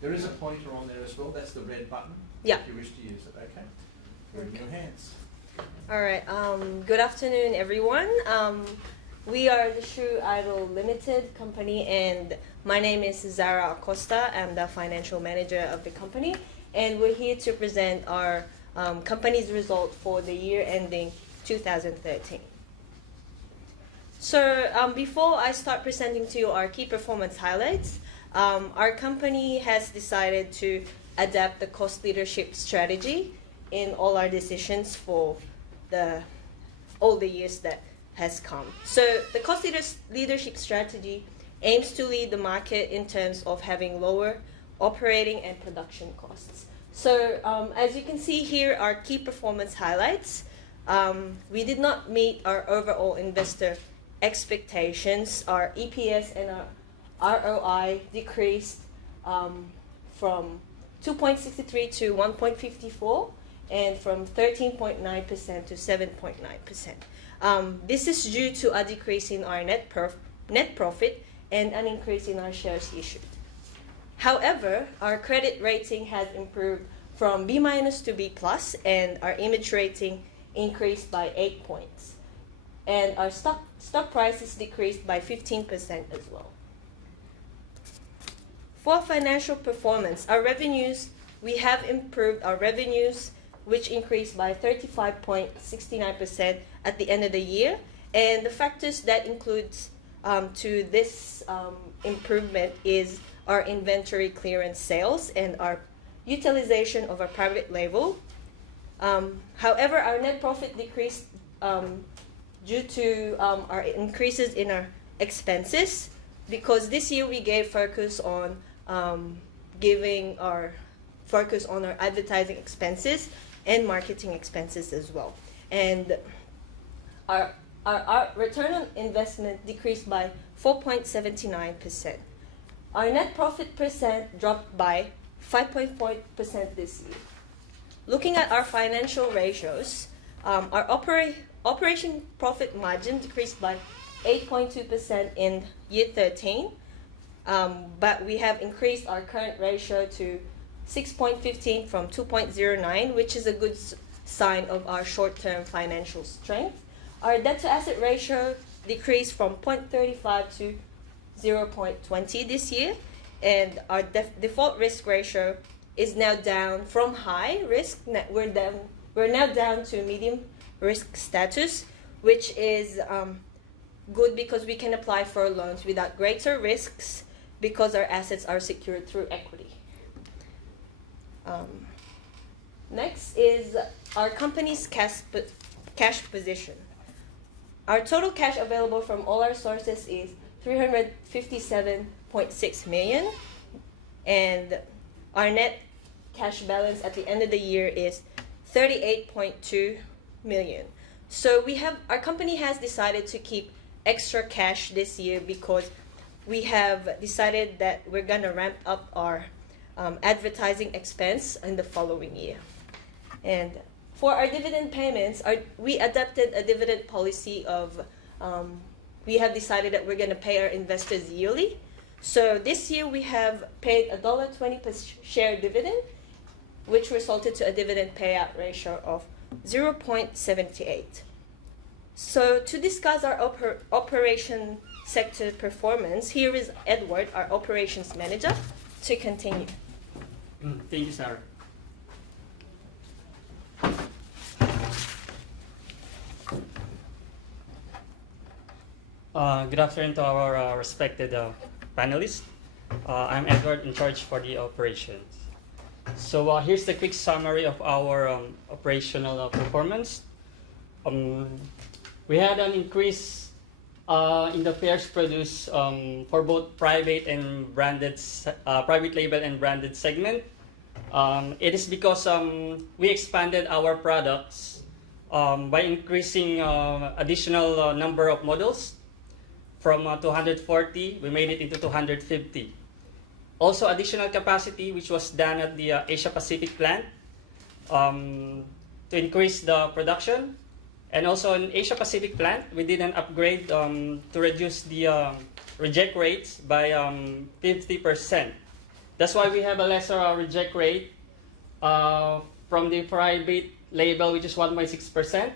There is a pointer on there as well. That's the red button. Yeah. If you wish to use it, okay? You're in your hands. All right. Good afternoon, everyone. We are the Shoe Idol Limited company, and my name is Zahra Acosta. I'm the financial manager of the company, and we're here to present our company's result for the year ending 2013. So before I start presenting to you our key performance highlights, our company has decided to adapt the cost leadership strategy in all our decisions for all the years that has come. So the cost leadership strategy aims to lead the market in terms of having lower operating and production costs. So as you can see here, our key performance highlights. We did not meet our overall investor expectations. Our EPS and our ROI decreased from 2.63 to 1.54 and from 13.9% to 7.9%. This is due to a decrease in our net profit and an increase in our shares issued. However, our credit rating has improved from B- to B+, and our image rating increased by 8 points. And our stock prices decreased by 15% as well. For financial performance, we have improved our revenues, which increased by 35.69% at the end of the year. And the factors that includes to this improvement is our inventory clearance sales and our utilization of our private label. However, our net profit decreased due to our increases in our expenses, because this year we gave focus on giving our focus on our advertising expenses and marketing expenses as well. And our return on investment decreased by 4.79%. Our net profit percent dropped by 5.4% this year. Looking at our financial ratios, our operation profit margin decreased by 8.2% in year 13, but we have increased our current ratio to 6.15 from 2.09, which is a good sign of our short-term financial strength. Our debt-to-asset ratio decreased from 0.35 to 0.20 this year, and our default risk ratio is now down from high risk. We're now down to medium risk status, which is good because we can apply for loans without greater risks because our assets are secured through equity. Next is our company's cash position. Our total cash available from all our sources is 357.6 million, and our net cash balance at the end of the year is 38.2 million. So our company has decided to keep extra cash this year because we have decided that we're gonna ramp up our advertising expense in the following year. And for our dividend payments, we adopted a dividend policy of we have decided that we're going to pay our investors yearly. So this year we have paid $1.20 per share dividend, which resulted to a dividend payout ratio of 0.78. So to discuss our operation sector performance, here is Edward, our operations manager, to continue. Thank you, Sarah. Good afternoon to our respected panelists. I'm Edward, in charge for the operations. So here's the quick summary of our operational performance. We had an increase in the pairs produced for both private and branded, private label and branded segment. It is because we expanded our products by increasing additional number of models. From 240, we made it into 250. Also, additional capacity, which was done at the Asia Pacific plant to increase the production. And also in Asia Pacific plant, we did an upgrade to reduce the reject rates by 50%. That's why we have a lesser reject rate from the private label, which is 1.6%,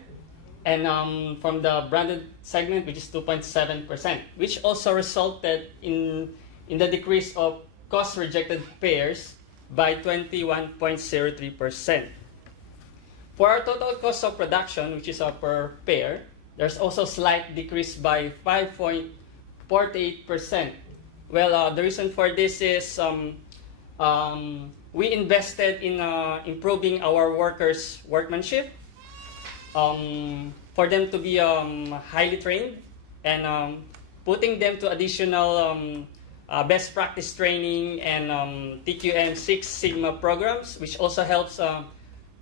and from the branded segment, which is 2.7%, which also resulted in the decrease of cost-rejected pairs by 21.03%. For our total cost of production, which is per pair, there's also slight decrease by 5.48%. Well, the reason for this is we invested in improving our workers' workmanship, for them to be highly trained, and putting them to additional best practice training and TQM 6 Sigma programs, which also helps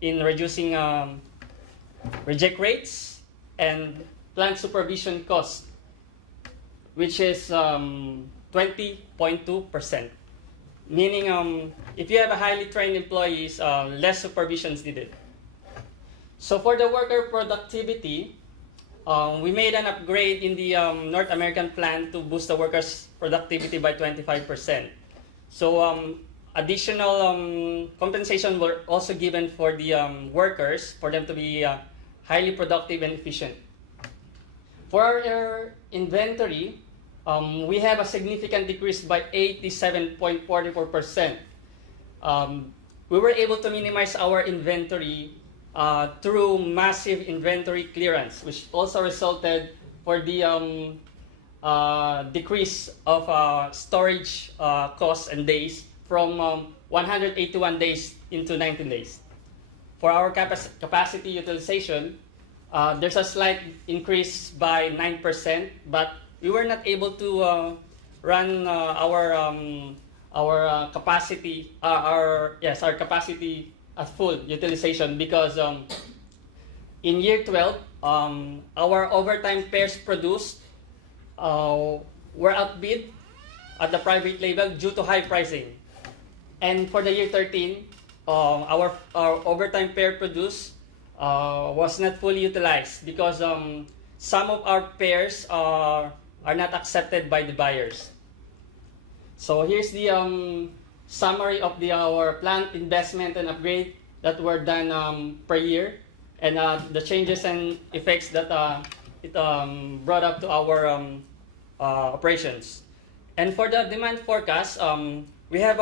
in reducing reject rates and plant supervision costs, which is 20.2%. Meaning, if you have a highly trained employees, less supervision is needed. So for the worker productivity, we made an upgrade in the North American plant to boost the workers' productivity by 25%. So additional compensation were also given for the workers for them to be highly productive and efficient. For our inventory, we have a significant decrease by 87.44%. We were able to minimize our inventory through massive inventory clearance, which also resulted for the decrease of storage costs and days from 181 days into 19 days. For our capacity utilization, there's a slight increase by 9%, but we were not able to run our capacity, our capacity at full utilization, because in year 12, our overtime pairs produced were outbid at the private label due to high pricing. And for the year 13, our overtime pair produced was not fully utilized because some of our pairs are not accepted by the buyers. So here's the summary of our plant investment and upgrade that were done per year, and the changes and effects that it brought up to our operations. And for the demand forecast, we have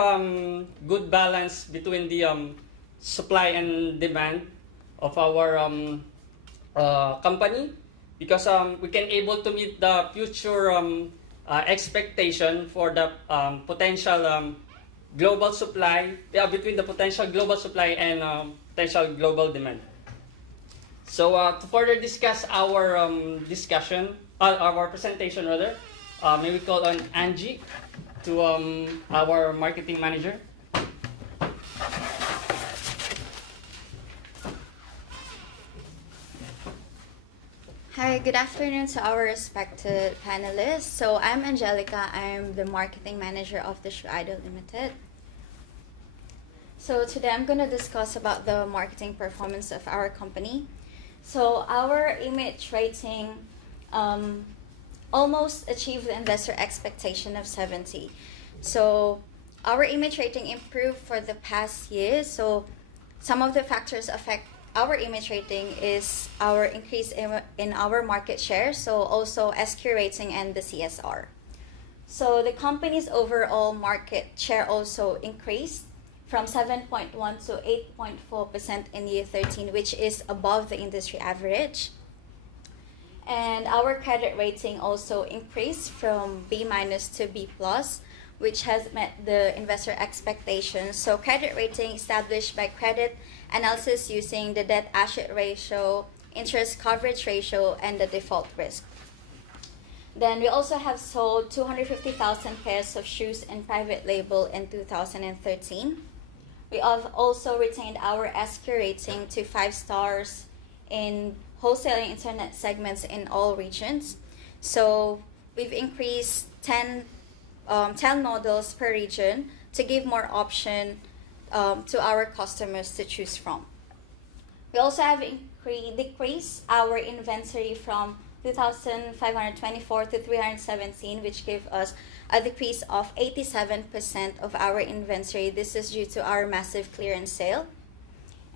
good balance between the supply and demand of our company, because we can able to meet the future expectation for the potential global supply, between the potential global supply and potential global demand. So to further discuss our our presentation rather, may we call on Angie to our marketing manager. Hi, good afternoon to our respected panelists. So I'm Angelica. I'm the marketing manager of the Shoe Idol Limited. So today I'm going to discuss about the marketing performance of our company. So our image rating almost achieved the investor expectation of 70. So our image rating improved for the past year. So some of the factors affect our image rating is our increase in our market share, so also SQ rating and the CSR. So the company's overall market share also increased from 7.1 to 8.4% in year 13, which is above the industry average. And our credit rating also increased from B- to B+, which has met the investor expectations. So credit rating established by credit analysis using the debt asset ratio, interest coverage ratio, and the default risk. Then we also have sold 250,000 pairs of shoes in private label in 2013. We have also retained our SQ rating to 5 stars in wholesale and internet segments in all regions. So we've increased 10 models per region to give more option to our customers to choose from. We also have decreased our inventory from 2,524 to 317, which gave us a decrease of 87% of our inventory. This is due to our massive clearance sale.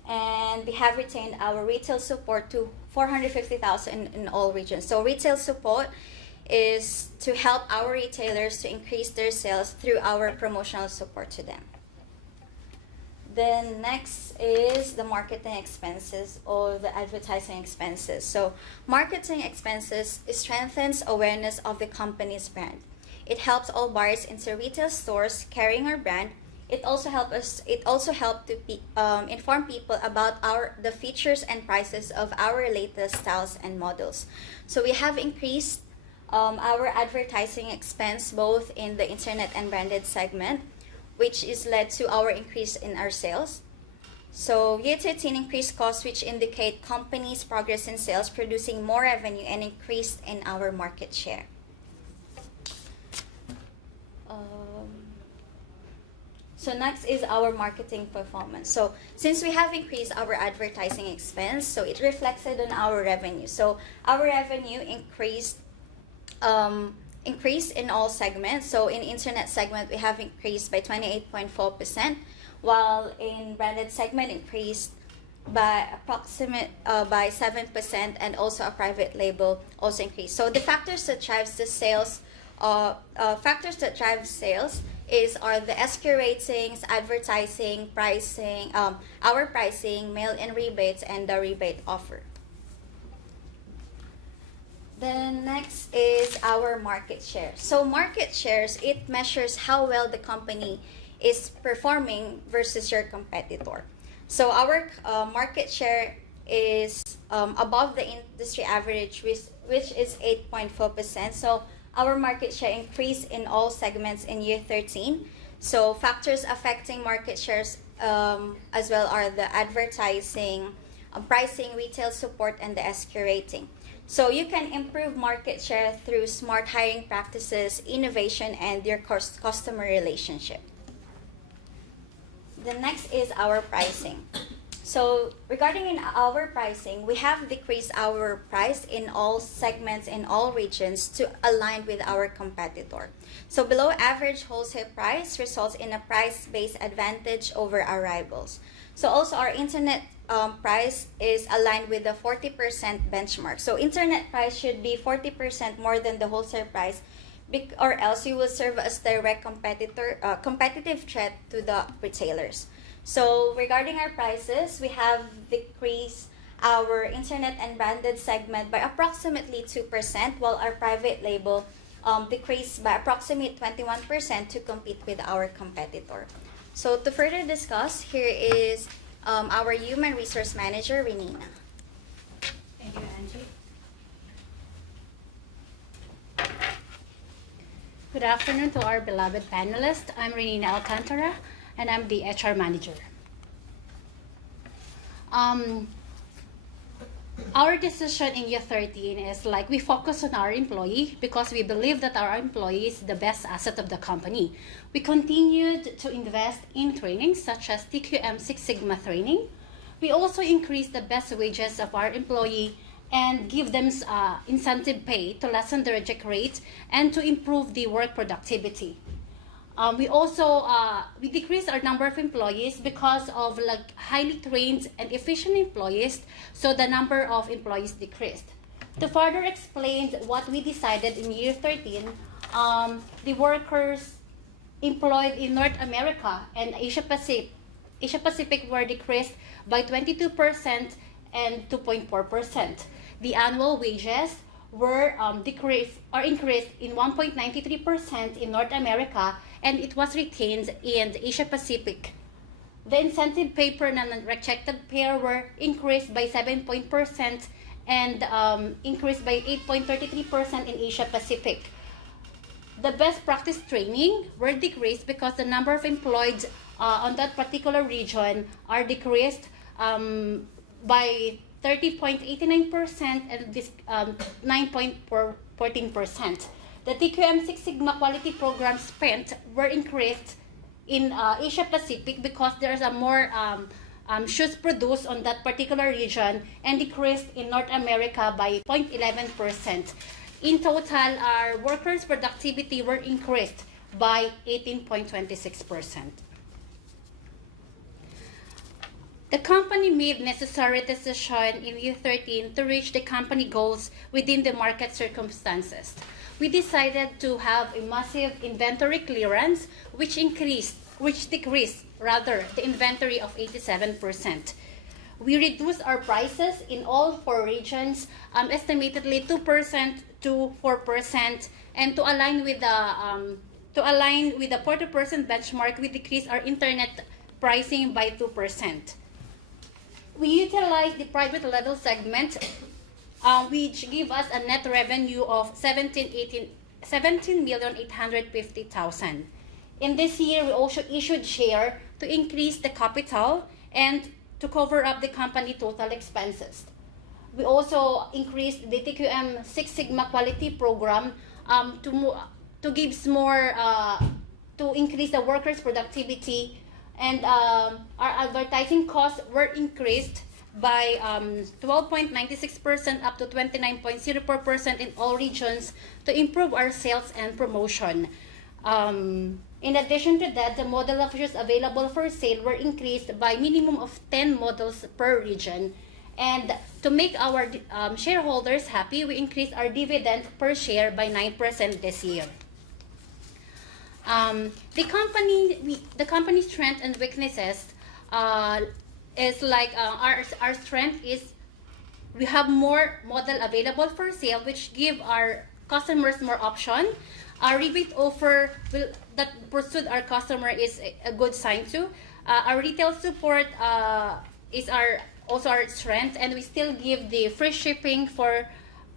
And we have retained our retail support to 450,000 in all regions. So retail support is to help our retailers to increase their sales through our promotional support to them. Then next is the marketing expenses or the advertising expenses. So marketing expenses strengthens awareness of the company's brand. It helps all buyers into retail stores carrying our brand. It also helps to inform people about the features and prices of our latest styles and models. So we have increased our advertising expense both in the internet and branded segment, which is led to our increase in our sales. So year 13 increased costs, which indicate companies' progress in sales, producing more revenue and increase in our market share. So next is our marketing performance. So since we have increased our advertising expense, so it reflected on our revenue. So our revenue increased in all segments. So in internet segment, we have increased by 28.4%, while in branded segment increased by by 7%, and also a private label also increased. So the factors that drives the sales, are the SQ ratings, advertising, pricing, our pricing, mail-in rebates, and the rebate offer. Then next is our market share. So market shares, it measures how well the company is performing versus your competitor. So our market share is above the industry average, which is 8.4%. So our market share increased in all segments in year 13. So factors affecting market shares as well are the advertising, pricing, retail support, and the SQ rating. So you can improve market share through smart hiring practices, innovation, and your customer relationship. The next is our pricing. So regarding in our pricing, we have decreased our price in all segments in all regions to align with our competitor. So below average wholesale price results in a price-based advantage over our rivals. So also our internet price is aligned with the 40% benchmark. So internet price should be 40% more than the wholesale price, or else you will serve as direct competitive threat to the retailers. So regarding our prices, we have decreased our internet and branded segment by approximately 2%, while our private label decreased by approximately 21% to compete with our competitor. So to further discuss, here is our Human Resource Manager, Renina. Thank you, Angie. Good afternoon to our beloved panelists. I'm Renina Alcantrara, and I'm the HR Manager. Our decision in year 13 is like we focus on our employee because we believe that our employee is the best asset of the company. We continued to invest in training such as TQM Six Sigma training. We also increased the best wages of our employee and give them incentive pay to lessen the reject rate and to improve the work productivity. We also we decreased our number of employees because of like highly trained and efficient employees, so the number of employees decreased. To further explain what we decided in year 13, the workers employed in North America and Asia Pacific were decreased by 22% and 2.4%. The annual wages were increased in 1.93% in North America, and it was retained in Asia Pacific. The incentive pay per non-rejected pair were increased by 7% and increased by 8.33% in Asia Pacific. The best practice training were decreased because the number of employed on that particular region are decreased by 30.89% and 9.14%. The TQM Six Sigma quality program spent were increased in Asia Pacific because there's a more shoes produced on that particular region, and decreased in North America by 0.11%. In total, our workers' productivity were increased by 18.26%. The company made necessary decisions in year 13 to reach the company goals within the market circumstances. We decided to have a massive inventory clearance, which decreased the inventory of 87%. We reduced our prices in all 4 regions, estimatedly 2% to 4%, and to align with the 40% benchmark, we decreased our internet pricing by 2%. We utilized the private level segment, which gave us a net revenue of 17,850,000. In this year, we also issued share to increase the capital and to cover up the company total expenses. We also increased the TQM Six Sigma quality program to give more to increase the workers' productivity. And our advertising costs were increased by 12.96% up to 29.04% in all regions to improve our sales and promotion. In addition to that, the model of shares available for sale were increased by minimum of 10 models per region. And to make our shareholders happy, we increased our dividend per share by 9% this year. The company's strength and weaknesses is like our strength is we have more model available for sale, which give our customers more option. Our rebate offer that pursued our customer is a good sign too. Our retail support is also our strength, and we still give the free shipping for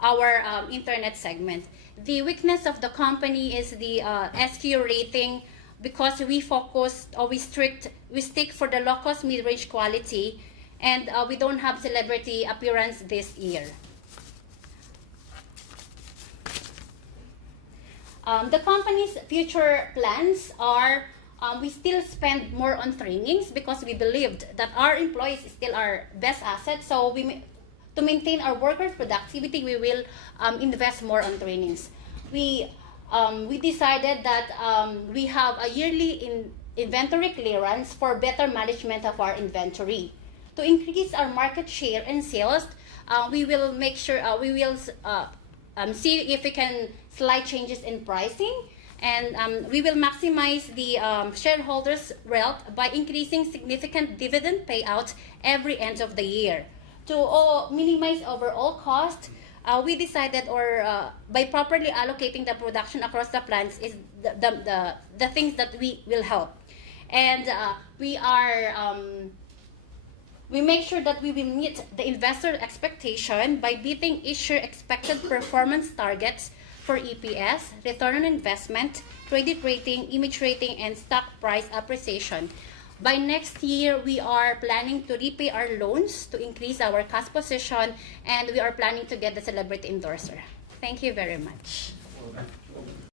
our internet segment. The weakness of the company is the SQ rating, because we focus or we stick for the low-cost mid-range quality, and we don't have celebrity appearance this year. The company's future plans are we still spend more on trainings because we believed that our employees is still our best asset. So to maintain our workers' productivity, we will invest more on trainings. We decided that we have a yearly inventory clearance for better management of our inventory. To increase our market share and sales, we will make sure see if we can slight changes in pricing, and we will maximize the shareholders' wealth by increasing significant dividend payout every end of the year. To minimize overall cost, we decided, by properly allocating the production across the plants is the things that we will help. And we make sure that we will meet the investor expectation by beating each year expected performance targets for EPS, return on investment, credit rating, image rating, and stock price appreciation. By next year, we are planning to repay our loans to increase our cash position, and we are planning to get the celebrity endorser. Thank you very much.